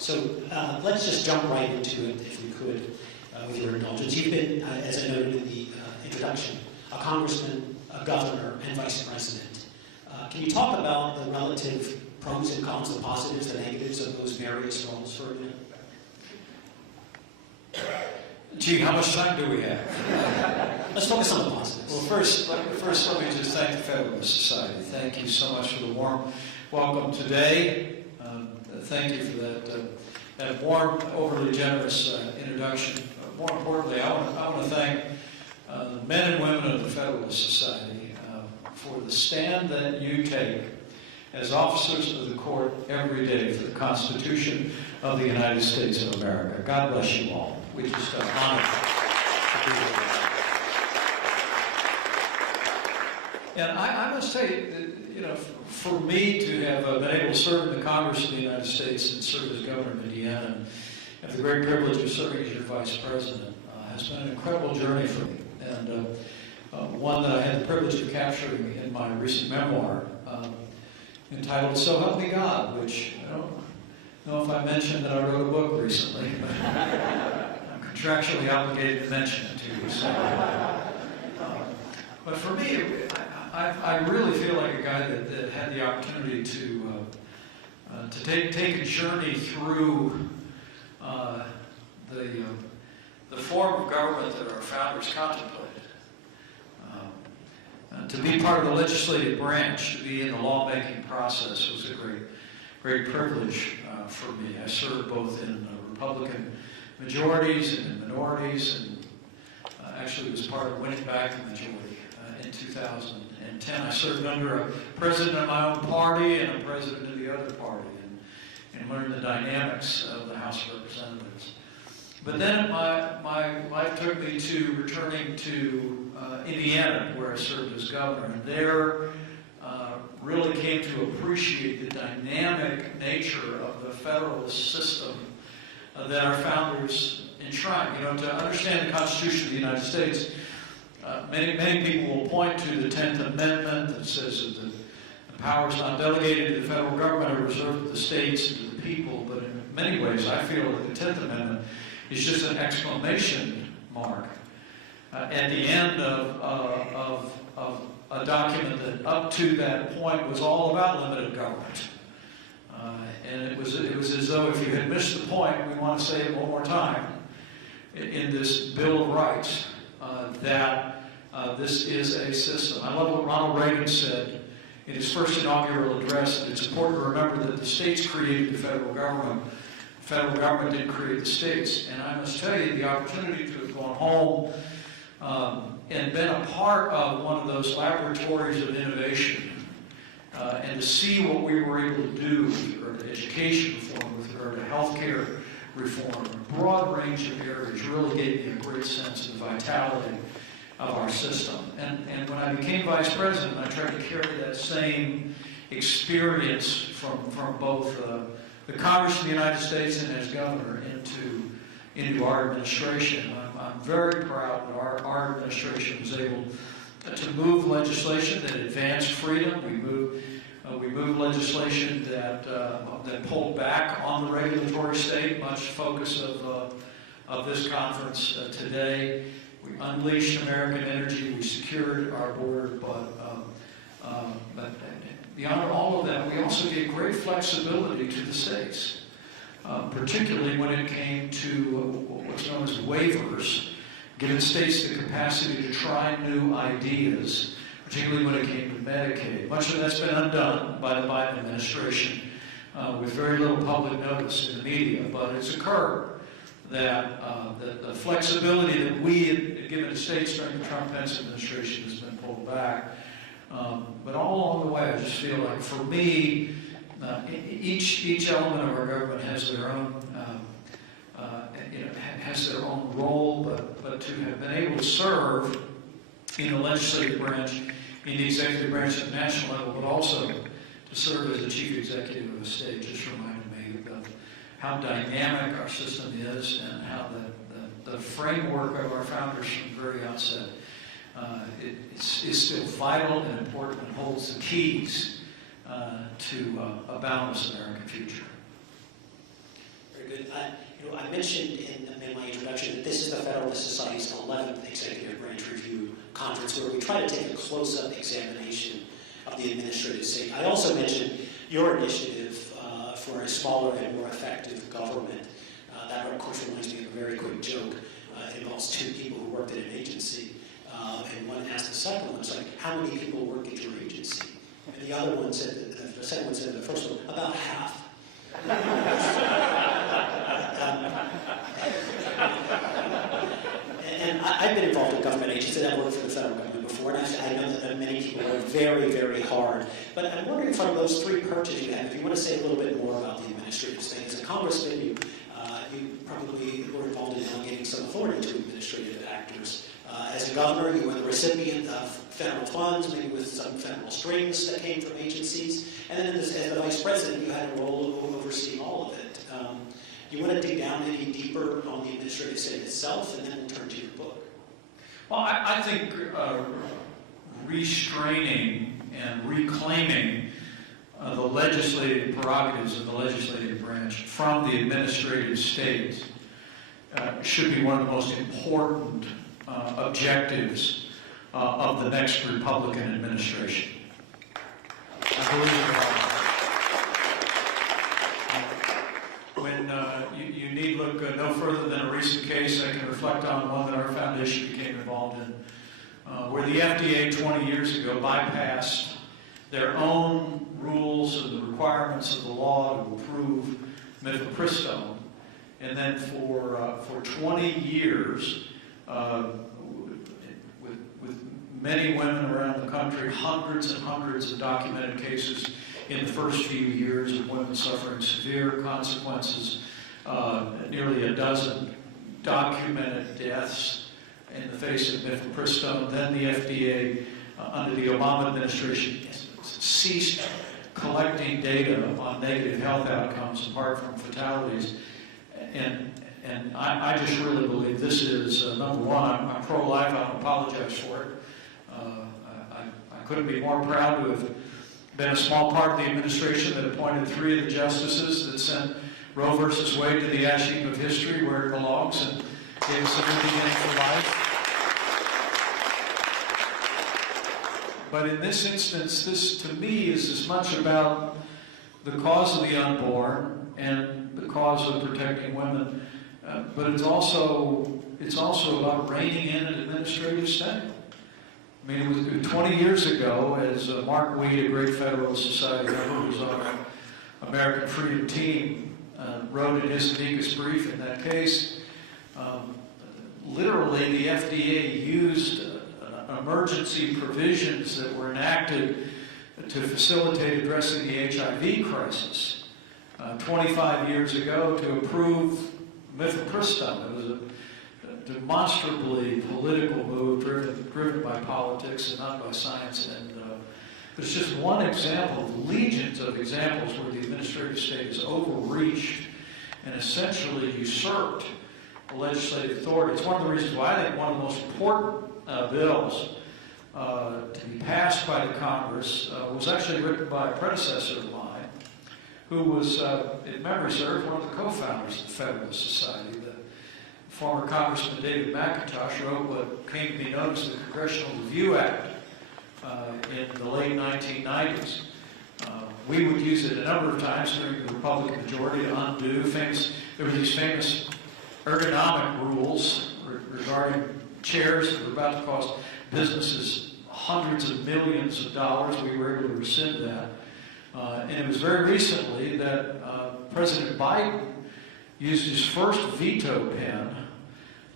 So let's just jump right into it, if we could, with your indulgence. You've been, as I noted in the introduction, a congressman, a governor, and vice president. Can you talk about the relative pros and cons, the positives, the negatives of those various roles for a minute? Gee, how much time do we have? Let's focus on the positives. Well, first, let me just thank the Federalist Society. Thank you so much for the warm welcome today. Thank you for that warm, overly generous introduction. More importantly, I want to thank the men and women of the Federalist Society for the stand that you take as officers of the court every day for the Constitution of the United States of America. God bless you all. We just honored to be here. And I must say, that, you know, for me to have been able to serve in the Congress of the United States and serve as governor of Indiana and have the great privilege of serving as your vice president has been an incredible journey for me. And one that I had the privilege of capturing in my recent memoir entitled So Help Me God, which I don't know if I mentioned that I wrote a book recently, but I'm contractually obligated to mention it to you. So, but for me, I really feel like a guy that had the opportunity to take a journey through the form of government that our founders contemplated. To be part of the legislative branch, to be in the lawmaking process was a great privilege for me. I served both in Republican majorities and in minorities, and actually was part of winning back the majority in 2010. I served under a president of my own party and a president of the other party, and learned the dynamics of the House of Representatives. But then my life took me to returning to Indiana, where I served as governor, and there really came to appreciate the dynamic nature of the Federalist system that our founders enshrined. You know, to understand the Constitution of the United States, many people will point to the 10th Amendment that says that the powers not delegated to the federal government are reserved to the states and to the people, but in many ways I feel that the 10th Amendment is just an exclamation mark at the end of a document that up to that point was all about limited government. And it was as though if you had missed the point, we want to say it one more time, in this Bill of Rights, that this is a system. I love what Ronald Reagan said in his first inaugural address, that it's important to remember that the states created the federal government. The federal government didn't create the states. And I must tell you, the opportunity to have gone home and been a part of one of those laboratories of innovation, and to see what we were able to do with regard to education reform, with regard to healthcare reform, a broad range of areas, really gave me a great sense of the vitality of our system. And when I became vice president, I tried to carry that same experience from both the Congress of the United States and as governor into our administration. I'm very proud that our administration was able to move legislation that advanced freedom. We moved legislation that pulled back on the regulatory state, much focus of this conference today. We unleashed American energy. We secured our border, but beyond all of that, we also gave great flexibility to the states, particularly when it came to what's known as waivers, giving states the capacity to try new ideas, particularly when it came to Medicaid. Much of that's been undone by the Biden administration with very little public notice in the media, but it's occurred that the flexibility that we had given to states during the Trump-Pence administration has been pulled back. But all along the way, I just feel like, for me, each element of our government has their own role, but to have been able to serve in the legislative branch, in the executive branch at the national level, but also to serve as the chief executive of a state just reminded me of how dynamic our system is and how the framework of our founders from the very outset is still vital and important and holds the keys to a boundless American future. good. I mentioned in my introduction that this is the Federalist Society's 11th Executive Branch Review Conference, where we try to take a close-up examination of the administrative state. I also mentioned your initiative for a smaller and more effective government. That, of course, reminds me of a very quick joke. It involves two people who worked at an agency, and one asked the second one, like, how many people work at your agency? And the other one said, the second one said to the first one, about half. And I've been involved in government agencies. I've worked for the federal government before, and I know that many people are very, very hard. But I'm wondering, from those three perches you have, if you want to say a little bit more about the administrative state. As a congressman, you probably were involved in delegating some authority to administrative actors. As a governor, you were the recipient of federal funds, maybe with some federal strings that came from agencies. And then as the vice president, you had a role of overseeing all of it. Do you want to dig down any deeper on the administrative state itself, and then we'll turn to your book? Well, I think restraining and reclaiming the legislative prerogatives of the legislative branch from the administrative state should be one of the most important objectives of the next Republican administration. I believe when you need look no further than a recent case, I can reflect on one that our foundation became involved in, where the FDA 20 years ago bypassed their own rules and the requirements of the law to approve mifepristone, and then for 20 years, with many women around the country, hundreds and hundreds of documented cases in the first few years of women suffering severe consequences, nearly a dozen documented deaths in the face of mifepristone. Then the FDA, under the Obama administration, ceased collecting data on negative health outcomes apart from fatalities. And I just really believe this is, number one, I'm pro-life, I don't apologize for it. I couldn't be more proud to have been a small part of the administration that appointed 3 of the justices that sent Roe versus Wade to the ash heap of history where it belongs and gave us a new beginning for life. But in this instance, this to me is as much about the cause of the unborn and the cause of protecting women, but it's also about reining in an administrative state. I mean, it was 20 years ago, as Mark Weed, a great Federalist Society member who was on our American Freedom team, wrote in his amicus brief in that case, literally the FDA used emergency provisions that were enacted to facilitate addressing the HIV crisis 25 years ago to approve mifepristone. It was a demonstrably political move driven by politics and not by science. And it's just one example of legions of examples where the administrative state has overreached and essentially usurped the legislative authority. It's one of the reasons why I think one of the most important bills to be passed by the Congress was actually written by a predecessor of mine, who was, in memory serves, one of the co-founders of the Federalist Society. The former Congressman David McIntosh wrote what came to be known as the Congressional Review Act in the late 1990s. We would use it a number of times during the Republican majority to undo things. There were these famous ergonomic rules regarding chairs that were about to cost businesses hundreds of millions of dollars. We were able to rescind that. And it was very recently that President Biden used his first veto pen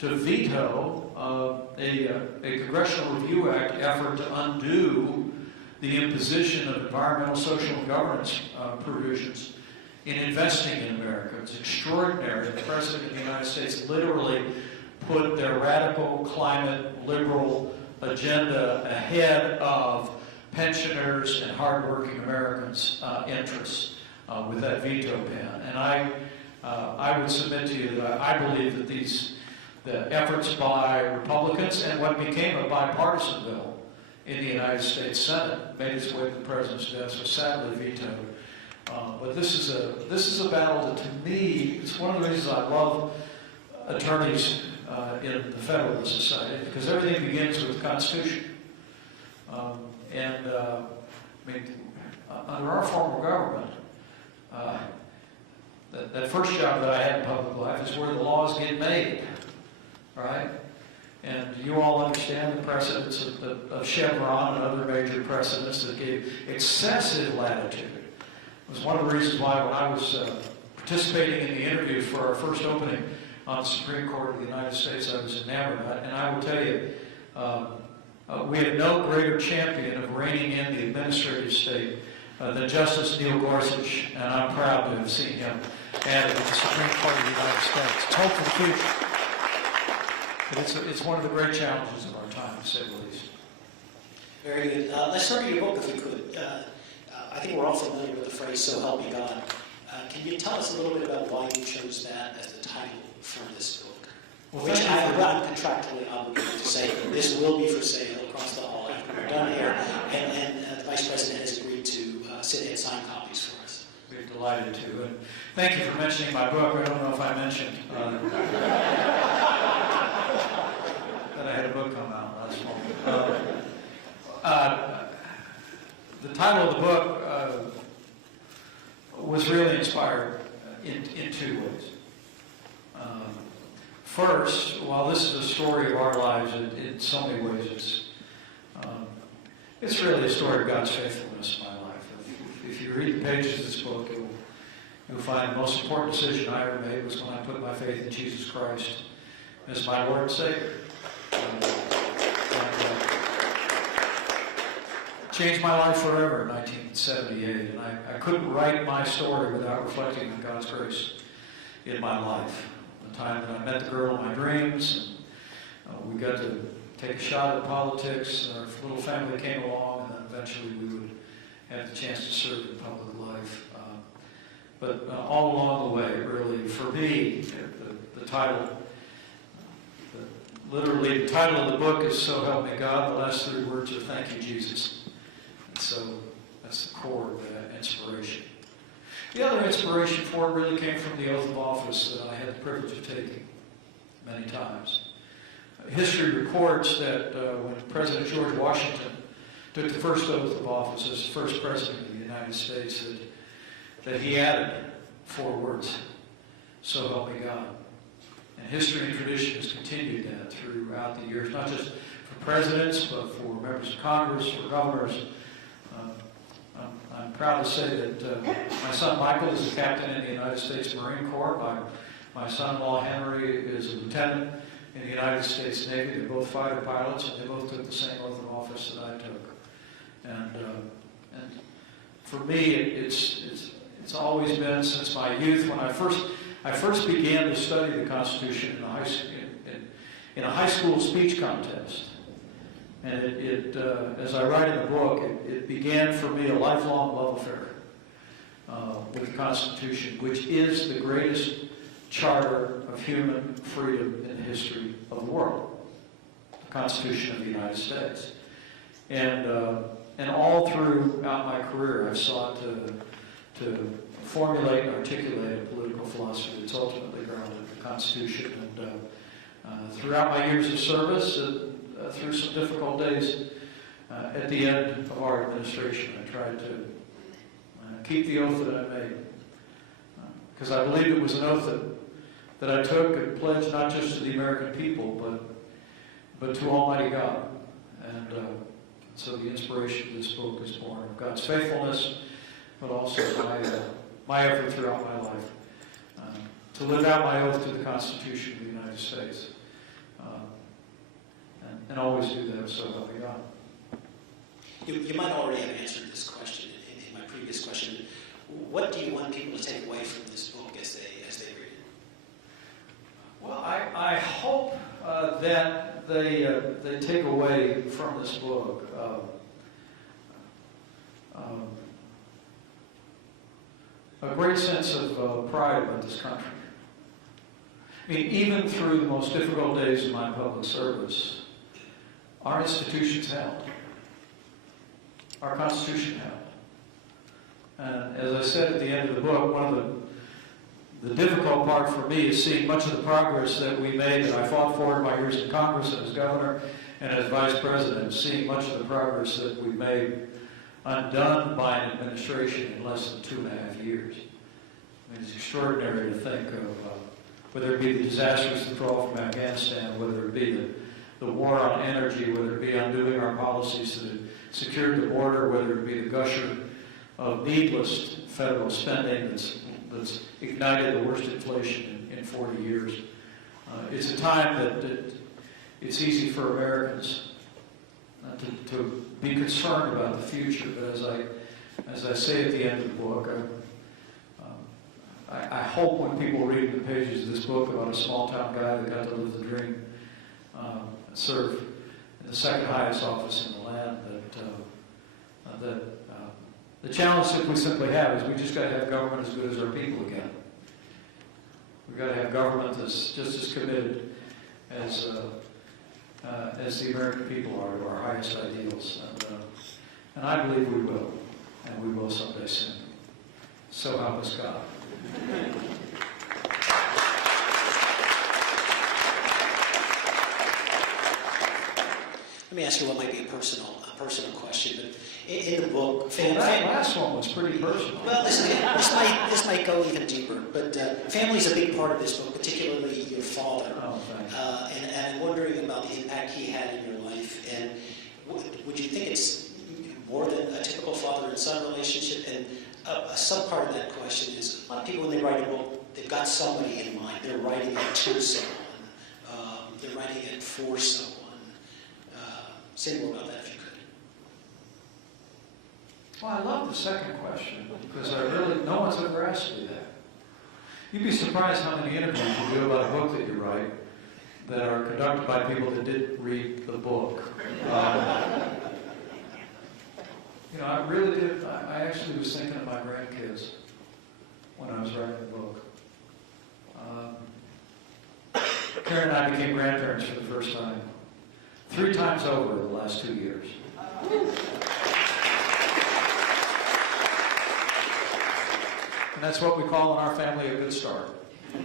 to veto a Congressional Review Act effort to undo the imposition of environmental, social, and governance provisions in investing in America. It's extraordinary. The President of the United States literally put their radical climate liberal agenda ahead of pensioners and hardworking Americans' interests with that veto pen. And I would submit to you that I believe that the efforts by Republicans and what became a bipartisan bill in the United States Senate made its way to the President's desk, was sadly vetoed. But this is a battle that, to me, it's one of the reasons I love attorneys in the Federalist Society, because everything begins with the Constitution. I mean, under our form of government, that first job that I had in public life is where the laws get made, right? And you all understand the precedents of Chevron and other major precedents that gave excessive latitude. It was one of the reasons why, when I was participating in the interview for our first opening on the Supreme Court of the United States, I was enamored. And I will tell you, we have no greater champion of reining in the administrative state than Justice Neil Gorsuch, and I'm proud to have seen him added to the Supreme Court of the United States. It's hope for the future. But it's one of the great challenges of our time, to say the least. Very good. Let's start with your book, if we could. I think we're all familiar with the phrase, "So help me God." Can you tell us a little bit about why you chose that as the title for this book? Well, Which I'm contractually obligated to say that this will be for sale across the hall after we're done here. And the Vice President has agreed to sit and sign copies for us. We're delighted to. And thank you for mentioning my book. I don't know if I mentioned that I had a book come out last fall. The title of the book was really inspired in two ways. First, while this is a story of our lives, in so many ways it's really a story of God's faithfulness in my life. If you read the pages of this book, you'll find the most important decision I ever made was when I put my faith in Jesus Christ as my Lord and Savior. Changed my life forever in 1978, and I couldn't write my story without reflecting on God's grace in my life. The time that I met the girl of my dreams, and we got to take a shot at politics, and our little family came along, and then eventually we would have the chance to serve in public life. But all along the way, really, for me, the title, literally the title of the book is "So Help Me God." The last three words are "Thank you, Jesus." And so that's the core of that inspiration. The other inspiration for it really came from the oath of office that I had the privilege of taking many times. History records that when President George Washington took the first oath of office as first president of the United States, that he added 4 words: "So help me God." And history and tradition has continued that throughout the years, not just for presidents, but for members of Congress, for governors. I'm proud to say that my son Michael is a captain in the United States Marine Corps. My son-in-law Henry is a lieutenant in the United States Navy. They're both fighter pilots, and they both took the same oath of office that I took. And for me, it's always been since my youth. When I first began to study the Constitution in a high school speech contest. And as I write in the book, it began for me a lifelong love affair with the Constitution, which is the greatest charter of human freedom in the history of the world, the Constitution of the United States. And all throughout my career, I've sought to formulate and articulate a political philosophy that's ultimately grounded in the Constitution. And throughout my years of service, through some difficult days at the end of our administration, I tried to keep the oath that I made, because I believed it was an oath that I took and pledged not just to the American people, but to Almighty God. And so the inspiration of this book is born of God's faithfulness, but also my effort throughout my life to live out my oath to the Constitution of the United States. And always do that, so help me God. You might already have answered this question in my previous question. What do you want people to take away from this book as they read it? Well, I hope that they take away from this book a great sense of pride about this country. I mean, even through the most difficult days of my public service, our institutions held. Our Constitution held. And as I said at the end of the book, one of the difficult part for me is seeing much of the progress that we made, that I fought for in my years in Congress and as governor and as vice president, seeing much of the progress that we've made undone by an administration in less than 2.5 years. I mean, it's extraordinary to think of whether it be the disastrous withdrawal from Afghanistan, whether it be the war on energy, whether it be undoing our policies that secured the border, whether it be the gusher of needless federal spending that's ignited the worst inflation in 40 years. It's a time that it's easy for Americans to be concerned about the future. But as I say at the end of the book, I hope when people read the pages of this book about a small-town guy that got to live the dream, serve in the second highest office in the land, that the challenge that we simply have is we just got to have government as good as our people again. We've got to have government that's just as committed as the American people are to our highest ideals. And I believe we will, and we will someday soon. So help us God. Let me ask you what might be a personal question, but in the book, That last one was pretty personal. well, this might go even deeper, but family is a big part of this book, particularly your father. Oh, thanks. And I'm wondering about the impact he had in your life, and would you think it's more than a typical father and son relationship? And a sub-part of that question is, a lot of people, when they write a book, they've got somebody in mind. They're writing it to someone. They're writing it for someone. Say more about that if you could. Well, I love the second question, because no one's ever asked me that. You'd be surprised how many interviews you do about a book that you write that are conducted by people that didn't read the book. I really did. I actually was thinking of my grandkids when I was writing the book. Karen and I became grandparents for the first time 3 times over in the last 2 years. And that's what we call in our family a good start. I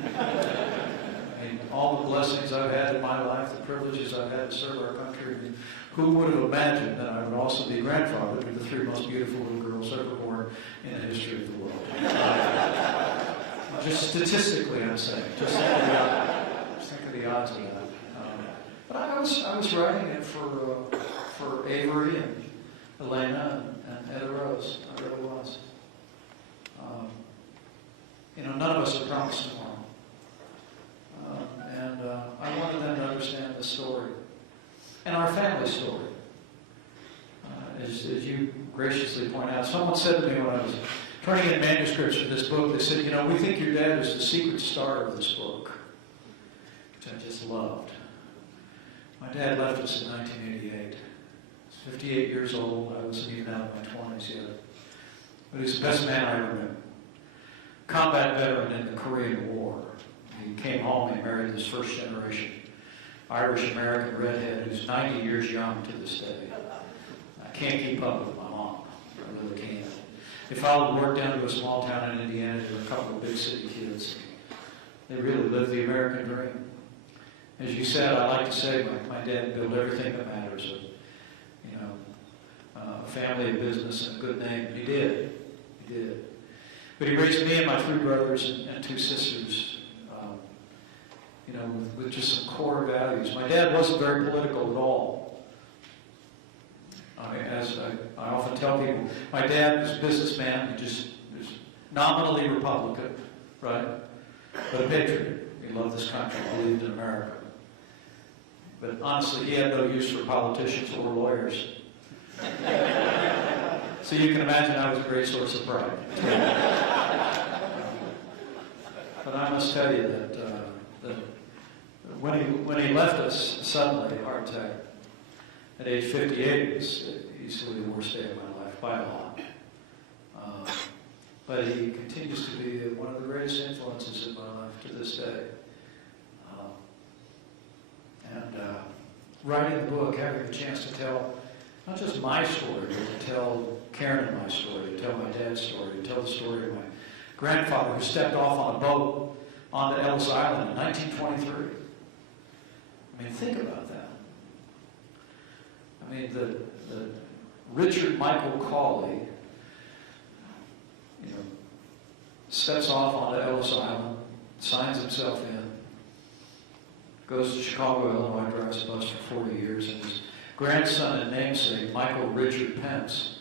mean, all the blessings I've had in my life, the privileges I've had to serve our country. I mean, who would have imagined that I would also be grandfather to the 3 most beautiful little girls ever born in the history of the world? Just statistically, I'm saying. Just think of the odds of that. But I was writing it for Avery and Elena and Etta Rose. I really was. None of us are promised tomorrow. And I wanted them to understand the story. And our family story. As you graciously point out, someone said to me when I was turning in manuscripts for this book, they said, we think your dad is the secret star of this book, which I just loved. My dad left us in 1988. I was 58 years old. I wasn't even out of my 20s yet. But he's the best man I ever knew. Combat veteran in the Korean War. He came home and married this first generation Irish-American redhead who's 90 years young to this day. I can't keep up with my mom. I really can't. They followed work down to a small town in Indiana. There were a couple of big city kids. They really lived the American dream. As you said, I like to say my dad built everything that matters. A family, a business, and a good name. And he did. He did. But he raised me and my 3 brothers and 2 sisters, with just some core values. My dad wasn't very political at all. As I often tell people, my dad was a businessman. He just was nominally Republican, right? But a patriot. He loved this country, believed in America. But honestly, he had no use for politicians or lawyers. So you can imagine I was a great source of pride. But I must tell you that when he left us suddenly, a heart attack, at age 58, was easily the worst day of my life, by a lot. But he continues to be one of the greatest influences in my life to this day. Writing the book, having the chance to tell not just my story, but to tell Karen and my story, to tell my dad's story, to tell the story of my grandfather who stepped off on a boat onto Ellis Island in 1923. I mean, think about that. I mean, the Richard Michael Cawley, you know, steps off onto Ellis Island, signs himself in, goes to Chicago, Illinois, drives a bus for 40 years, and his grandson and namesake, Michael Richard Pence,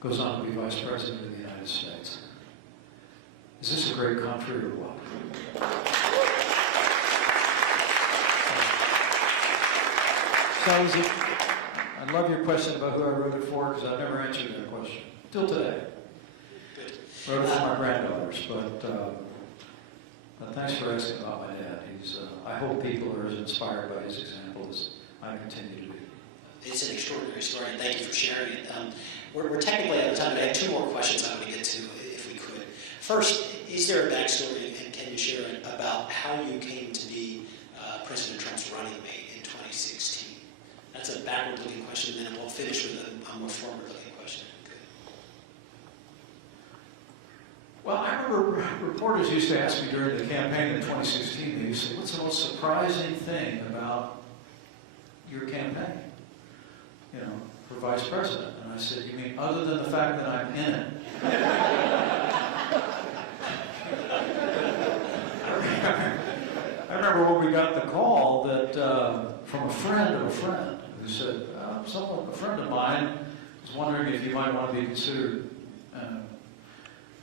goes on to be Vice President of the United States. Is this a great country or what? So I love your question about who I wrote it for, because I've never answered that question, till today. Wrote it for my granddaughters, but thanks for asking about my dad. I hope people are as inspired by his example as I continue to be. It's an extraordinary story, and thank you for sharing it. We're technically out of time, but I have 2 more questions I want to get to, if we could. First, is there a backstory, and can you share it, about how you came to be President Trump's running mate in 2016? That's a backward-looking question, and then we'll finish with a more forward-looking question. Well, I remember reporters used to ask me during the campaign in 2016, they used to say, what's the most surprising thing about your campaign, you know, for vice president? And I said, you mean other than the fact that I'm in it? I remember when we got the call that from a friend of a friend who said, a friend of mine was wondering if you might want to be considered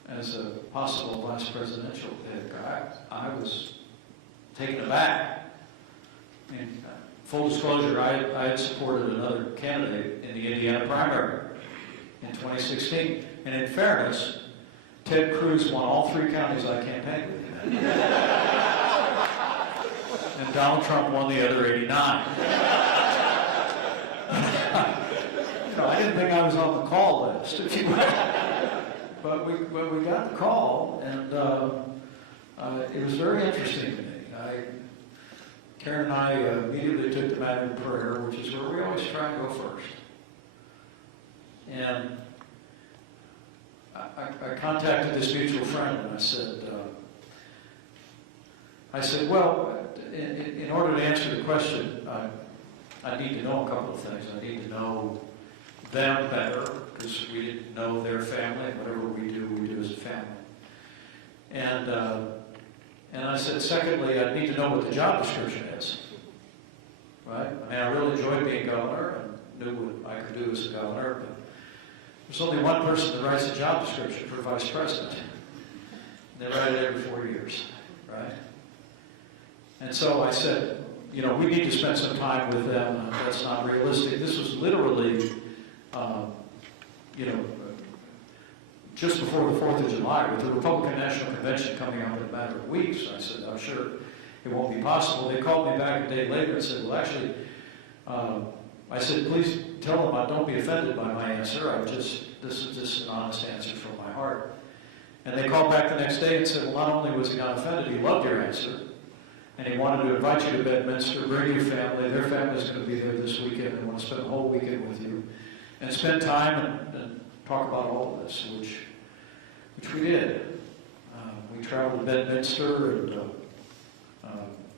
as a possible vice presidential pick. I was taken aback. I mean, full disclosure, I had supported another candidate in the Indiana primary in 2016. And in fairness, Ted Cruz won all 3 counties I campaigned with him in. And Donald Trump won the other 89. I didn't think I was on the call list, if you will. But we got the call, and it was very interesting to me. Karen and I immediately took the matter to prayer, which is where we always try and go first. And I contacted this mutual friend, and I said, well, in order to answer the question, I need to know a couple of things. I need to know them better, because we didn't know their family. Whatever we do as a family. And I said, secondly, I need to know what the job description is. Right? I mean, I really enjoyed being governor and knew what I could do as a governor, but there's only one person that writes a job description for vice president. And they write it every 4 years, right? And so I said, you know, we need to spend some time with them. That's not realistic. This was literally, you know, just before the 4th of July, with the Republican National Convention coming up in a matter of weeks. I said, I'm sure it won't be possible. They called me back a day later and said, well, actually, I said, please tell them don't be offended by my answer. This is just an honest answer from my heart. And they called back the next day and said, well, not only was he not offended, he loved your answer. And he wanted to invite you to Bedminster, bring your family. Their family's going to be there this weekend. They want to spend the whole weekend with you and spend time and talk about all of this, which we did. We traveled to Bedminster and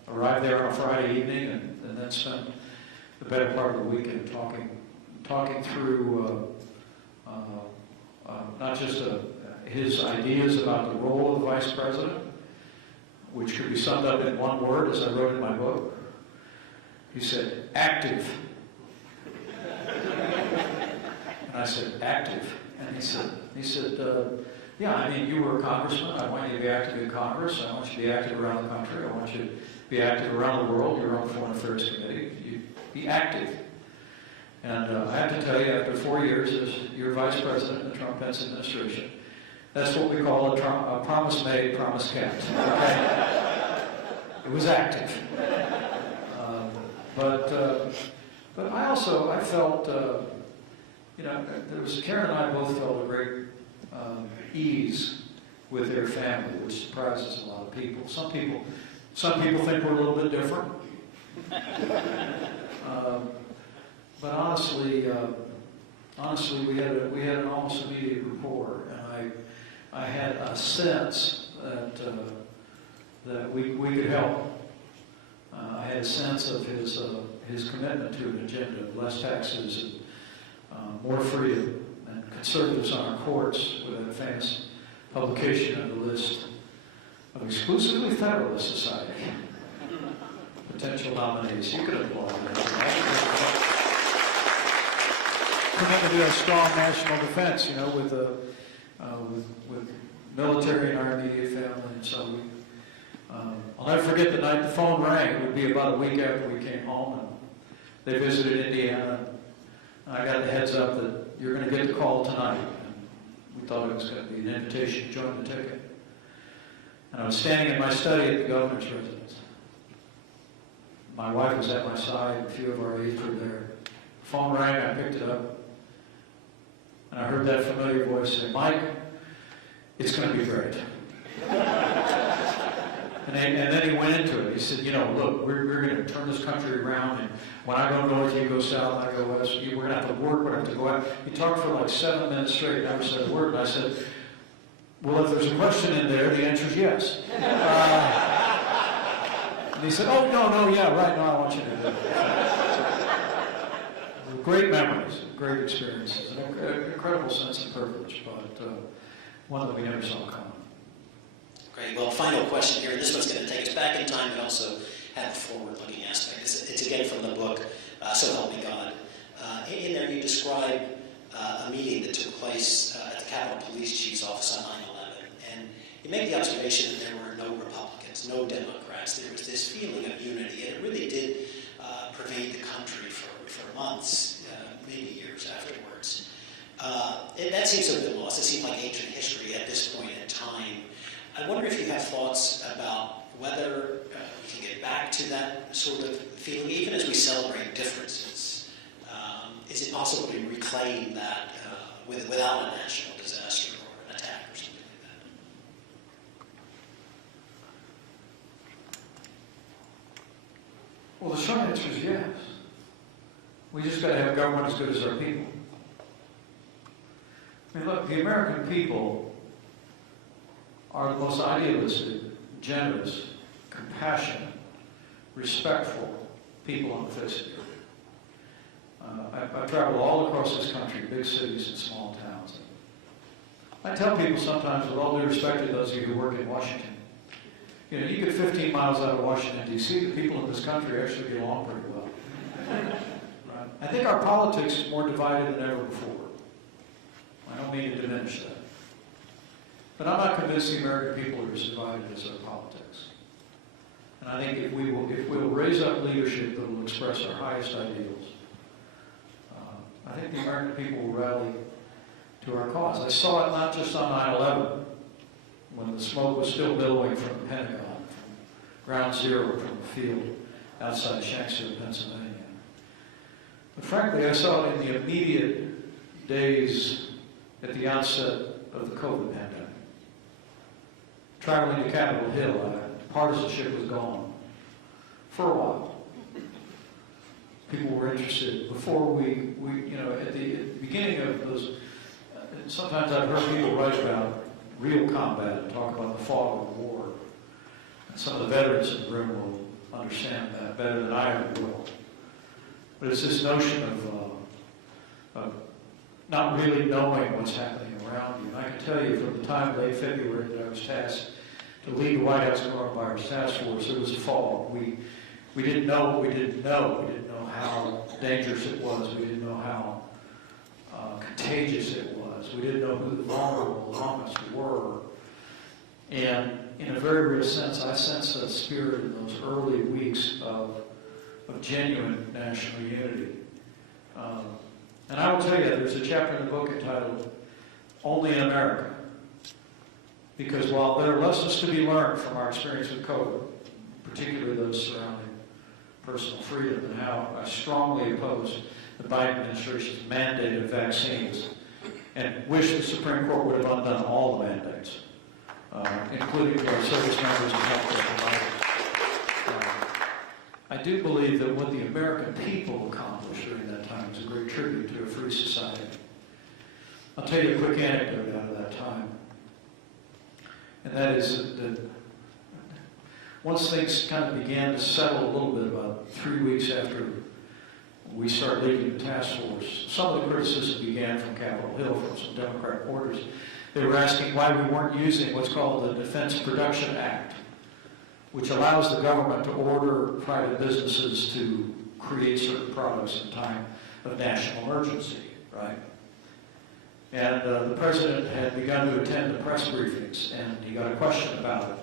arrived there on a Friday evening and then spent the better part of the weekend talking through not just his ideas about the role of the vice president, which could be summed up in one word, as I wrote in my book. He said, active. And I said, active. And he said, yeah, I mean, you were a congressman. I want you to be active in Congress. I want you to be active around the country. I want you to be active around the world. You're on the Foreign Affairs Committee. You be active. And I have to tell you, after 4 years as your vice president in the Trump-Pence administration, that's what we call a promise made, promise kept. Okay? It was active. But I felt, you know, Karen and I both felt a great ease with their family, which surprises a lot of people. Some people think we're a little bit different. But honestly, honestly, we had an almost immediate rapport, and I had a sense that we could help. I had a sense of his commitment to an agenda of less taxes and more freedom and conservatives on our courts, with that famous publication on the list of exclusively Federalist Society potential nominees. You could applaud that. Commitment to a strong national defense, you know, with military in our immediate family, and so we. I'll never forget the night the phone rang. It would be about a week after we came home, and they visited Indiana. And I got the heads up that you're going to get the call tonight. And we thought it was going to be an invitation to join the ticket. And I was standing in my study at the governor's residence. My wife was at my side. A few of our aides were there. The phone rang. I picked it up. And I heard that familiar voice say, "Mike, it's going to be great." And then he went into it. He said, "You know, look, we're going to turn this country around, and when I go north, you go south, I go west. We're going to have to work, we're going to have to go out." He talked for like 7 minutes straight, never said a word. And I said, "Well, if there's a question in there, the answer is yes." And he said, "Oh, no, yeah, right, no, I want you to do it." Great memories, great experiences, an incredible sense of privilege, but one that we never saw coming. Great. Well, final question here. This one's going to take us back in time, but also have a forward-looking aspect. It's again from the book, So Help Me God. In there, you describe a meeting that took place at the Capitol Police Chief's office on 9/11, and you make the observation that there were no Republicans, no Democrats. There was this feeling of unity, and it really did pervade the country for months, maybe years afterwards. That seems to have been lost. It seems like ancient history at this point in time. I wonder if you have thoughts about whether we can get back to that sort of feeling, even as we celebrate differences. Is it possible to reclaim that without a national disaster or an attack or something like that? Well, the short answer is yes. We just got to have government as good as our people. I mean, look, the American people are the most idealistic, generous, compassionate, respectful people on the face of the earth. I travel all across this country, big cities and small towns. I tell people sometimes, with all due respect to those of you who work in Washington, you know, you get 15 miles out of Washington, D.C., the people in this country actually get along pretty well. Right? I think our politics is more divided than ever before. I don't mean to diminish that. But I'm not convinced the American people are as divided as our politics. And I think if we'll raise up leadership that will express our highest ideals, I think the American people will rally to our cause. I saw it not just on 9/11, when the smoke was still billowing from the Pentagon, from ground zero, from the field outside Shanksville, Pennsylvania. But frankly, I saw it in the immediate days at the outset of the COVID pandemic. Traveling to Capitol Hill, partisanship was gone for a while. People were interested. Before we you know, at the beginning of those, sometimes I've heard people write about real combat and talk about the fog of war. And some of the veterans in the room will understand that better than I ever will. But it's this notion of not really knowing what's happening around you. And I can tell you from the time late February that I was tasked to lead the White House Coronavirus Task Force, it was a fog. We didn't know what we didn't know. We didn't know how dangerous it was. We didn't know how contagious it was. We didn't know who the vulnerable among us were. And in a very real sense, I sensed a spirit in those early weeks of genuine national unity. And I will tell you, there's a chapter in the book entitled Only in America. Because while there are lessons to be learned from our experience with COVID, particularly those surrounding personal freedom and how I strongly opposed the Biden administration's mandate of vaccines and wish the Supreme Court would have undone all the mandates, including for our service members and healthcare providers. I do believe that what the American people accomplished during that time is a great tribute to a free society. I'll tell you a quick anecdote out of that time. And that is that once things kind of began to settle a little bit, about 3 weeks after we started leading the task force, some of the criticism began from Capitol Hill, from some Democrat orders. They were asking why we weren't using what's called the Defense Production Act, which allows the government to order private businesses to create certain products in time of national emergency, right? And the president had begun to attend the press briefings, and he got a question about it.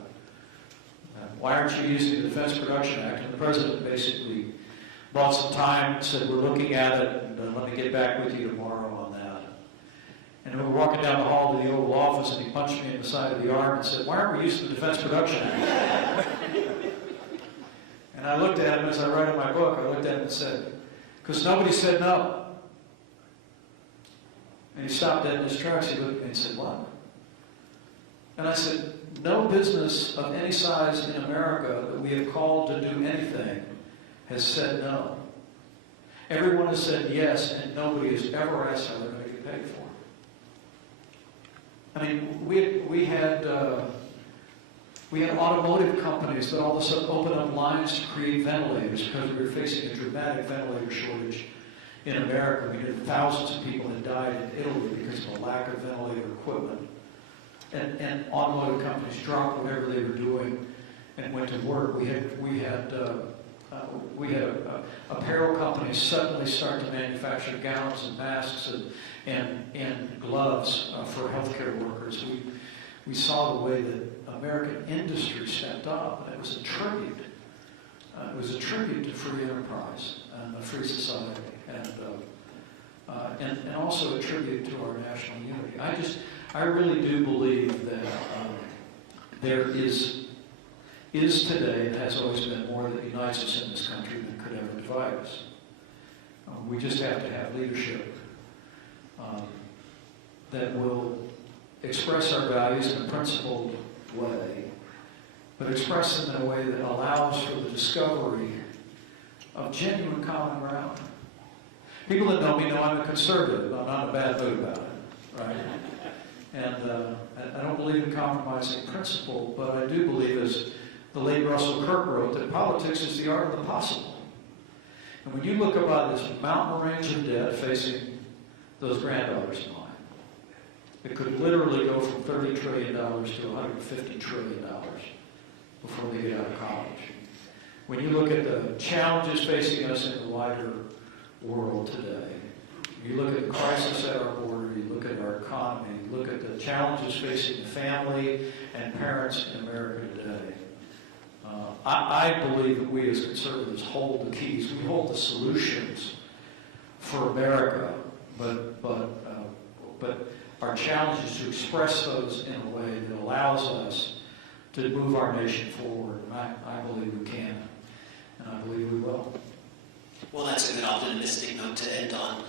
Why aren't you using the Defense Production Act? And the president basically bought some time and said, we're looking at it, and let me get back with you tomorrow on that. And we were walking down the hall to the Oval Office, and he punched me in the side of the arm and said, why aren't we using the Defense Production Act? And I looked at him as I write in my book, I looked at him and said, because nobody said no. And he stopped dead in his tracks. He looked at me and said, what? And I said, no business of any size in America that we have called to do anything has said no. Everyone has said yes, and nobody has ever asked how they're going to get paid for it. I mean, we had automotive companies that all of a sudden opened up lines to create ventilators because we were facing a dramatic ventilator shortage in America. We had thousands of people that died in Italy because of a lack of ventilator equipment. And automotive companies dropped whatever they were doing and went to work. We had apparel companies suddenly start to manufacture gowns and masks and gloves for healthcare workers. We saw the way that American industry stepped up, and it was a tribute. It was a tribute to free enterprise and a free society, and also a tribute to our national unity. I really do believe that there is today, and has always been, more that unites us in this country than could ever divide us. We just have to have leadership that will express our values in a principled way, but express them in a way that allows for the discovery of genuine common ground. People that know me know I'm a conservative. I'm not in a bad mood about it, right? And I don't believe in compromising principle, but I do believe, as the late Russell Kirk wrote, that politics is the art of the possible. And when you look about this mountain range of debt facing those granddaughters of mine, it could literally go from $30 trillion to $150 trillion before they get out of college. When you look at the challenges facing us in the wider world today, you look at the crisis at our border, you look at our economy, you look at the challenges facing the family and parents in America today, I believe that we as conservatives hold the keys. We hold the solutions for America, but our challenge is to express those in a way that allows us to move our nation forward. And I believe we can, and I believe we will. Well, that's a good optimistic note to end on.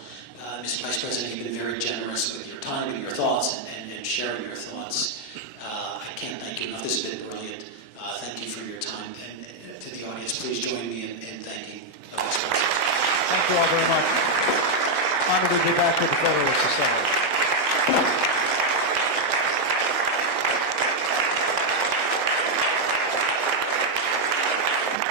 Mr. Vice President, you've been very generous with your time and your thoughts and sharing your thoughts. I can't thank you enough. This has been brilliant. Thank you for your time. And to the audience, please join me in thanking the Vice President. Thank you all very much. Honored to be back with the Federalist Society.